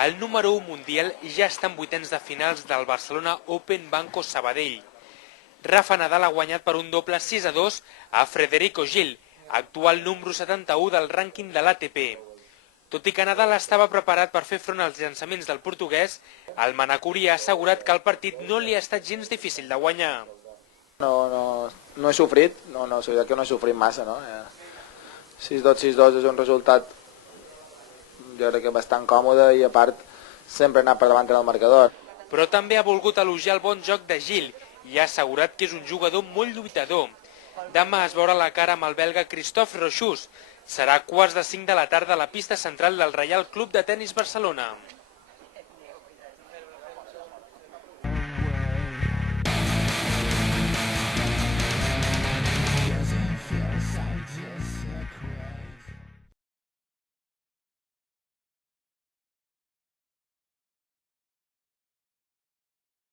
El número 1 mundial ja està en vuitens de finals del Barcelona Open Banco Sabadell. Rafa Nadal ha guanyat per un doble 6-2 a Federico Gil, actual número 71 del rànquing de l'ATP. Tot i que Nadal estava preparat per fer front als llançaments del portuguès, el manacorí ha assegurat que el partit no li ha estat gens difícil de guanyar. No he sofrit, és veritat que no he sofrit massa, no? 6-2, 6-2 és un resultat, jo crec que bastant còmode i a part sempre he anat per davant en el marcador. Però també ha volgut elogiar el bon joc de Gil i ha assegurat que és un jugador molt lluitador. Demà es veurà la cara amb el belga Christophe Rochus. Serà 4:45 de la tarda a la pista central del Reial Club de Tenis Barcelona.